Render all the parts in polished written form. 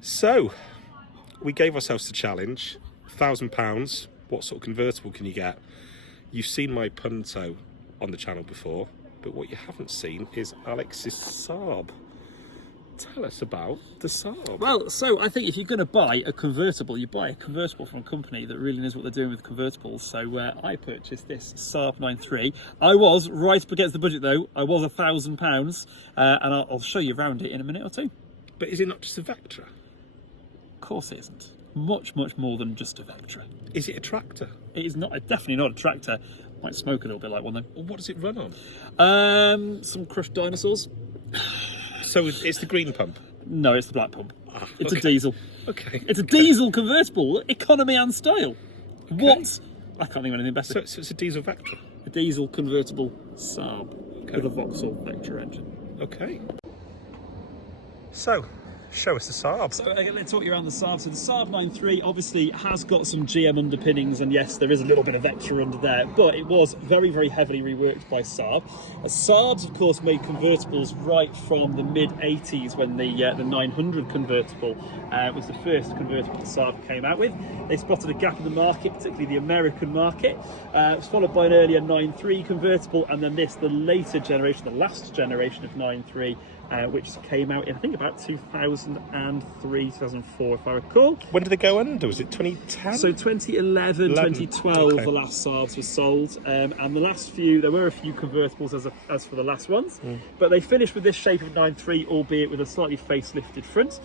So, we gave ourselves the challenge, £1,000, what sort of convertible can you get? You've seen my Punto on the channel before, but what you haven't seen is Alex's Saab. Tell us about the Saab. Well, so I think if you're going to buy a convertible, you buy a convertible from a company that really knows what they're doing with convertibles. So I purchased this Saab 9.3. I was right up against the budget though. I was £1,000, and I'll show you around it in a minute or two. But is it not just a Vectra? Of course it isn't. Much more than just a Vectra. Is it a tractor? It is not. Definitely not a tractor. Might smoke a little bit like one though. Well, what does it run on? Some crushed dinosaurs. So it's the green pump? No, it's the black pump. It's okay. a diesel. Okay. It's a diesel convertible, economy and style. Okay. What? I can't think of anything better. So it's a diesel Vectra? A diesel convertible Saab with a Vauxhall Vectra engine. Okay. So, show us the Saab. So let's talk you around the Saab. So the Saab 9.3 obviously has got some GM underpinnings, and yes, there is a little bit of Vectra under there, but it was very heavily reworked by Saab. Saab's of course made convertibles right from the mid-80s when the 900 convertible was the first convertible that Saab came out with. They spotted a gap in the market, particularly the American market. It was followed by an earlier 9.3 convertible, and then this, the later generation, the last generation of 9.3, which came out in, I think, about 2003, 2004, if I recall. When did they go under? Was it 2010? So 2011, 2012, okay. The last Saabs were sold. And the last few, there were a few convertibles as for the last ones. But they finished with this shape of 9.3, albeit with a slightly facelifted front.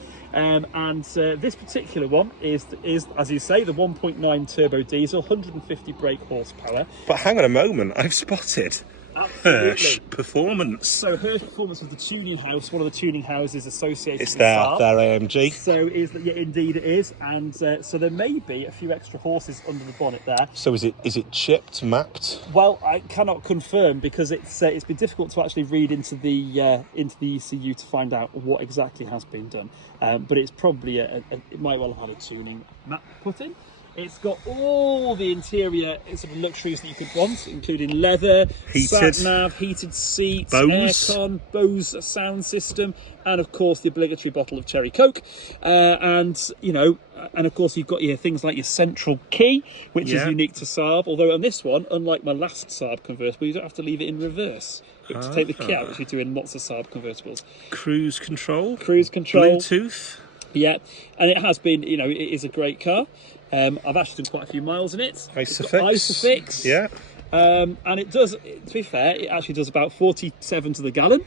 This particular one is, as you say, the 1.9 turbo diesel, 150 brake horsepower. But hang on a moment, I've spotted Hirsch Performance. So Hirsch Performance was the tuning house, one of the tuning houses associated with Saab. Their AMG. So yeah, indeed it is, and so there may be a few extra horses under the bonnet there. So is it chipped, mapped? Well, I cannot confirm because it's been difficult to actually read into the ECU to find out what exactly has been done. But it's probably it might well have had a tuning map put in. It's got all the interior sort of luxuries that you could want, including leather, sat nav, heated seats, aircon, Bose sound system, and of course the obligatory bottle of cherry Coke. And of course you've got your things like your central key, which is unique to Saab. Although on this one, unlike my last Saab convertible, you don't have to leave it in reverse to take the key out, which you do in lots of Saab convertibles. Cruise control, Bluetooth. Yeah, and it has been, it is a great car. I've actually done quite a few miles in it. Isofix. Yeah. And it does, to be fair, it actually does about 47 to the gallon.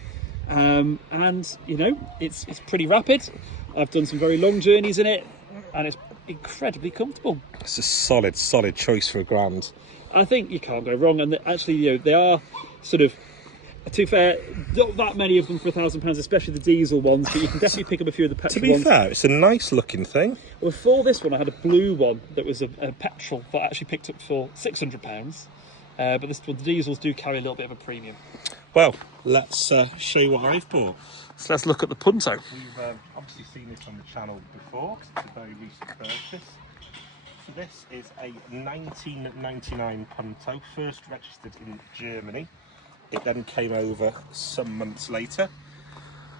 It's pretty rapid. I've done some very long journeys in it, and it's incredibly comfortable. It's a solid choice for £1,000. I think you can't go wrong. And actually, they are sort of, to be fair, not that many of them for £1,000, especially the diesel ones, but you can definitely pick up a few of the petrol ones. To be fair, it's a nice looking thing. Well, for this one, I had a blue one that was a petrol that I actually picked up for £600. But the diesels do carry a little bit of a premium. Well, let's show you what I've bought. So let's look at the Punto. We've obviously seen this on the channel before, because it's a very recent purchase. So this is a 1999 Punto, first registered in Germany. It then came over some months later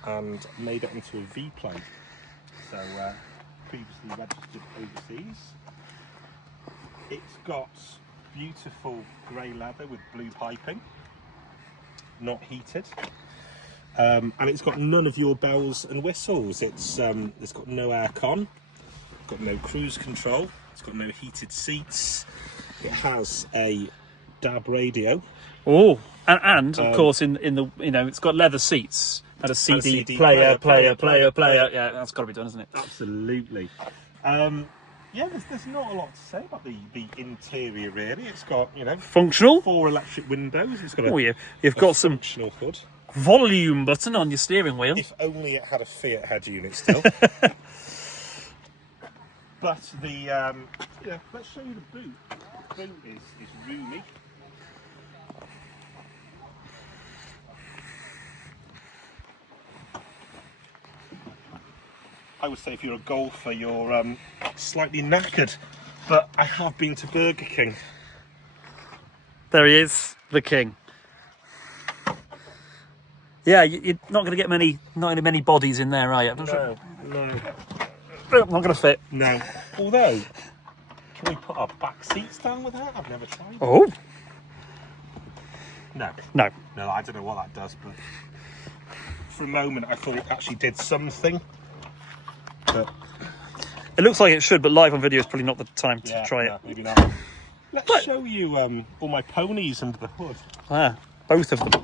and made it into a V-plate. So previously registered overseas. It's got beautiful grey leather with blue piping, not heated. And it's got none of your bells and whistles. It's got no aircon, got no cruise control, it's got no heated seats. It has a DAB radio. Oh, and of course in the it's got leather seats and a CD player. Yeah, that's got to be done, isn't it? Absolutely. Yeah, there's not a lot to say about the interior really. It's got functional 4 electric windows. It's got you've got some functional hood, volume button on your steering wheel. If only it had a Fiat head unit still. But let's show you the boot. The boot is roomy. I would say if you're a golfer, you're slightly knackered, but I have been to Burger King. There he is, the king. Yeah, you're not going to get many bodies in there, are you? No. not going to fit. No. Although, can we put our back seats down with that? I've never tried. Oh. No. No. No, I don't know what that does, but for a moment I thought it actually did something. But it looks like it should, but live on video is probably not the time to try it. Maybe not. Let's show you all my ponies under the hood. Ah, both of them.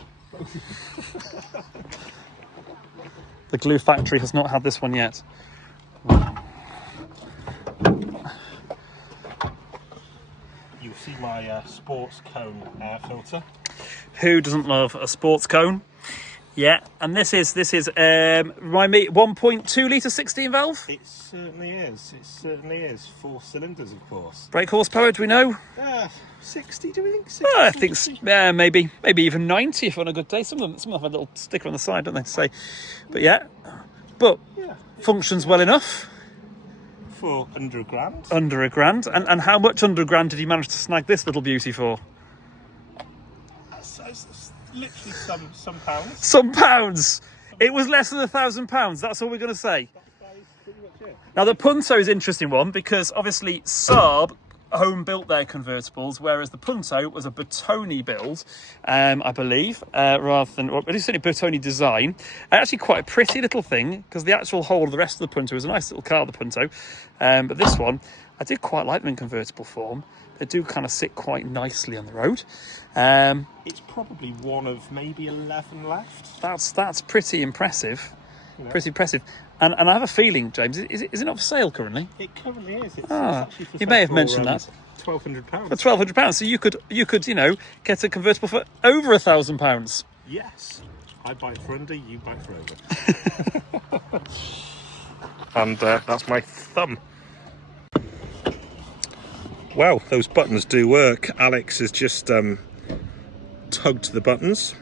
The glue factory has not had this one yet. You'll see my sports cone air filter. Who doesn't love a sports cone? Yeah, and this is remind me, 1.2 litre 16 valve. It certainly is. It certainly is. 4 cylinders, of course. Brake horsepower, do we know? 60. Do we think? 60, I think maybe even 90 if on a good day. Some of them have a little sticker on the side, don't they? Say, but yeah, functions well enough. For under £1,000. Under £1,000, and how much under £1,000 did you manage to snag this little beauty for? It's literally some pounds. Some pounds. It was less than £1,000. That's all we're going to say. That is pretty much it. Now the Punto is an interesting one because obviously Saab home built their convertibles, whereas the Punto was a Bertoni build, I believe, rather than, or at least certainly Bertoni design. Actually quite a pretty little thing because the actual whole of the rest of the Punto is a nice little car, the Punto. But this one, I did quite like them in convertible form. They do kind of sit quite nicely on the road. It's probably one of maybe 11 left. That's pretty impressive. Yeah. Pretty impressive. And I have a feeling, James, is it not for sale currently? It currently is. It's actually for you may have for, mentioned that. £1,200. For £1,200, so you could get a convertible for over £1,000. Yes, I buy it for under, you buy it for over. And that's my thumb. Well, those buttons do work. Alex has just tugged the buttons.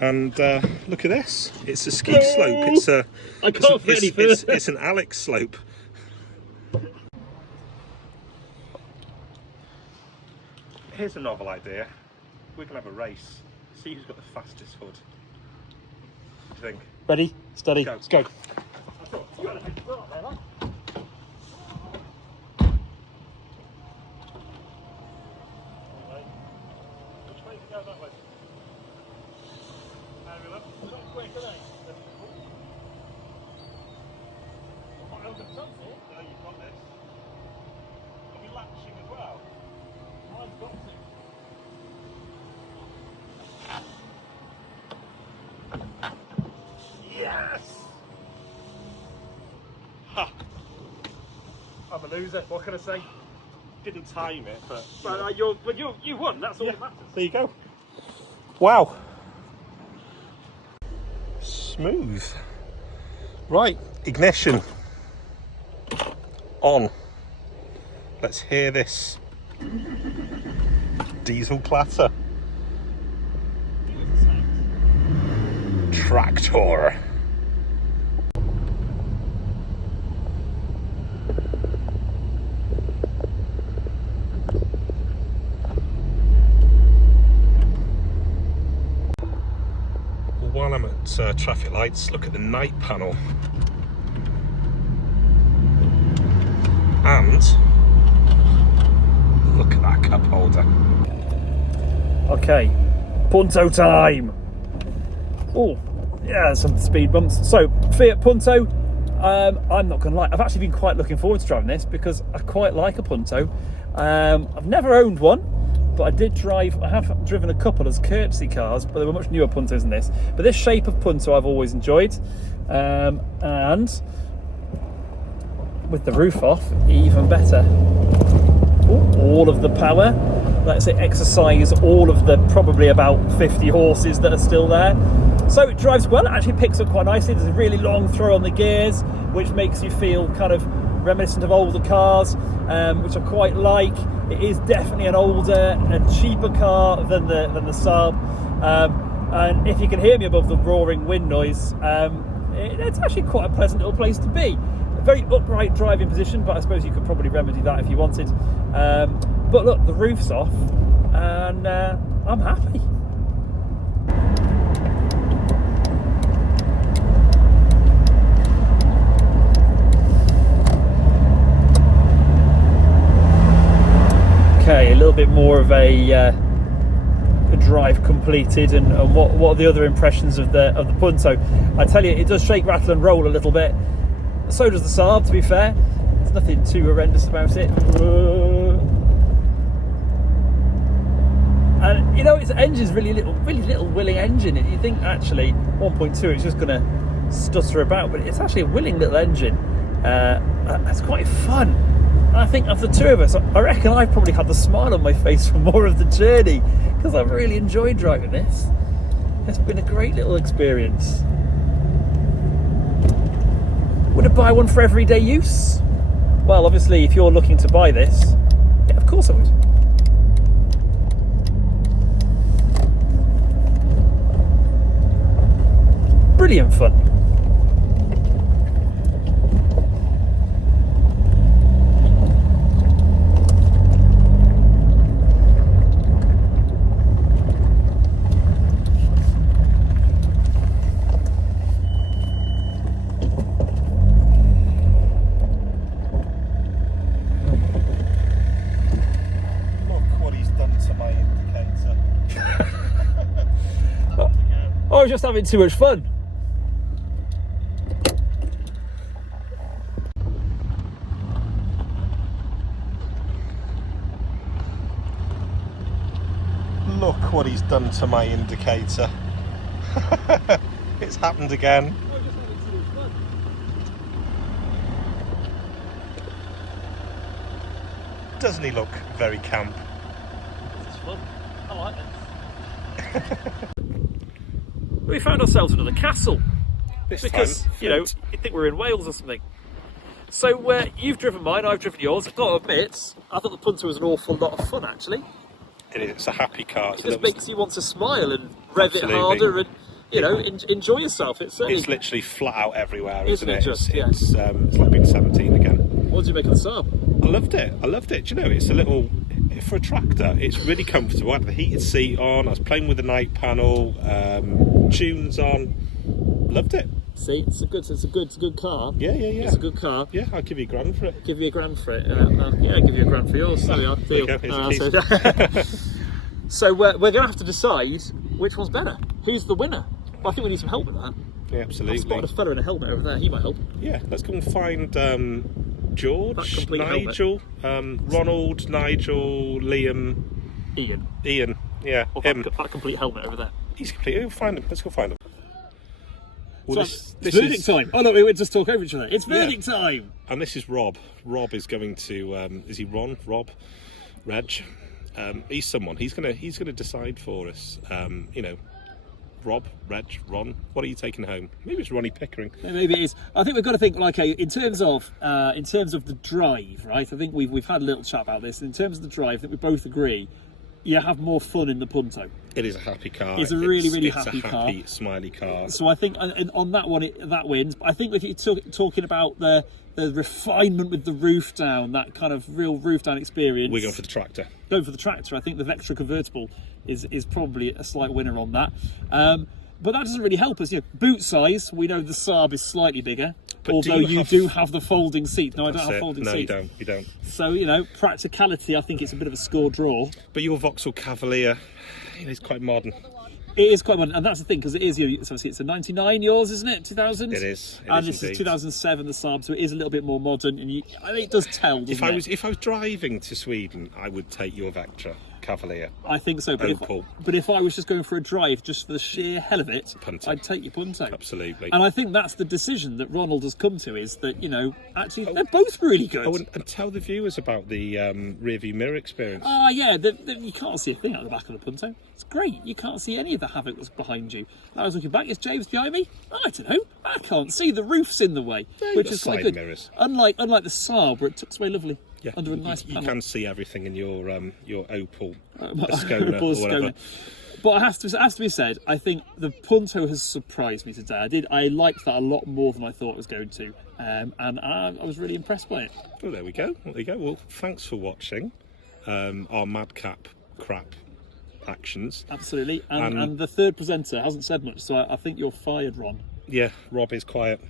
And look at this. It's a ski slope. It's an Alex slope. Here's a novel idea. We're going to have a race. See who's got the fastest hood. What do you think? Ready, steady, Go. let's go. Yes! Ha! I'm a loser. What can I say? Didn't time it, but you won. That's all that matters. there you go. Wow. Smooth. Right, ignition on. Let's hear this diesel clatter. Tractor. While I'm at traffic lights, look at the night panel. And look at that cup holder. Okay, Punto time. Oh, yeah, some speed bumps. So, Fiat Punto, I'm not going to lie, I've actually been quite looking forward to driving this because I quite like a Punto. I've never owned one, but I have driven a couple as courtesy cars, but they were much newer Puntos than this. But this shape of Punto I've always enjoyed. And with the roof off, even better. Ooh, all of the power. Let's say exercise all of the probably about 50 horses that are still there. So it drives well, it actually picks up quite nicely. There's a really long throw on the gears, which makes you feel kind of reminiscent of older cars, which I quite like. It is definitely an older and cheaper car than the Saab. And if you can hear me above the roaring wind noise, it's actually quite a pleasant little place to be. A very upright driving position, but I suppose you could probably remedy that if you wanted. But look, the roof's off, and I'm happy. bit more of a drive completed, and what are the other impressions of the Punto. I tell you, it does shake, rattle and roll a little bit. So does the Saab, to be fair. There's nothing too horrendous about it. And you know, its engine's really little willing engine. You think actually 1.2 it's just going to stutter about, but it's actually a willing little engine. It's quite fun. And I think of the two of us, I reckon I've probably had the smile on my face for more of the journey, because I've really enjoyed driving this. It's been a great little experience. Would I buy one for everyday use? Well, obviously, if you're looking to buy this, yeah, of course I would. Brilliant fun. I was just having too much fun. Look what he's done to my indicator. It's happened again. I was just having too much fun. Doesn't he look very camp? This is fun. I like this. We found ourselves another castle. This Because, time, you know, you'd think we're in Wales or something. So, you've driven mine, I've driven yours. I've got to admit, I thought the Punto was an awful lot of fun, actually. it's a happy car. It just makes you want to smile and rev it harder and, you know, enjoy yourself. It's literally flat out everywhere, isn't it? Yes. It's like being 17 again. What did you make of the Saab? I loved it. Do you know, it's a little, for a tractor, it's really comfortable. I had the heated seat on, I was playing with the night panel, tunes on. Loved it. See, it's a good car. Yeah. It's a good car. Yeah, I'll give you £1,000 for it. Give you £1,000 for it. Yeah, I'll give you £1,000 for yours. There we are. Deal. There you go, here's the keys. So we're going to have to decide which one's better. Who's the winner? Well, I think we need some help with that. Yeah, I absolutely. spotted a fella in a helmet over there. He might help. Yeah, let's go and find George, Nigel, Ronald, Nigel, Liam, Ian. Yeah, Or him. that complete helmet over there. He's complete. We'll find him. Let's go find him. Well, So it's verdict time. Oh no, we would just talk over each other. It's Yeah. verdict time. And this is Rob. Rob is going to. Is he Ron? Rob? Reg? He's someone. He's gonna decide for us. You know, Rob, Reg, Ron. What are you taking home? Maybe it's Ronnie Pickering. Maybe it is. I think we've got to think like in terms of the drive, right? I think we've had a little chat about this. In terms of the drive, that we both agree, you have more fun in the Punto. It is a happy car. It's a really happy car. It's a happy, smiley car. So I think on that one, that wins. But I think if you're talking about the refinement with the roof down, that kind of real roof down experience, We're going for the tractor. Going for the tractor. I think the Vectra Convertible is probably a slight winner on that. But that doesn't really help us. You know, boot size, we know the Saab is slightly bigger, But although you do have the folding seat. No, I don't have folding seats. No, you don't. So, you know, practicality, I think it's a bit of a score draw. But your Vauxhall Cavalier, it's quite modern. It is quite modern, and that's the thing, because it is, you know, so it's a 99 yours, isn't it? 2000? It is. And this is 2007, the Saab, so it is a little bit more modern, and I think it does tell, doesn't it? If I was driving to Sweden, I would take your Vectra Cavalier. I think so, but if I was just going for a drive, just for the sheer hell of it, Punto. I'd take your Punto. Absolutely. And I think that's the decision that Ronald has come to, is that, you know, actually they're both really good. Oh, and tell the viewers about the rear view mirror experience. Yeah, you can't see a thing out the back of the Punto. It's great. You can't see any of the havoc that's behind you. I was looking back. Is James behind me? I don't know. I can't see. The roof's in the way, which is quite good. Mirrors. Unlike the Saab, where it tucks away lovely. Yeah, under a nice panel. You can see everything in your Opel Opel Ascona or whatever. But it has to be said, I think the Punto has surprised me today. I liked that a lot more than I thought it was going to, and I was really impressed by it. Well, there we go. Well, thanks for watching our madcap crap actions. Absolutely, and the third presenter hasn't said much, so I think you're fired, Ron. Yeah, Rob is quiet.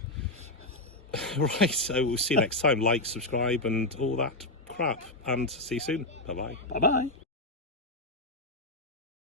Right, so we'll see you next time. Like, subscribe, and all that crap. And see you soon. Bye-bye. Bye-bye.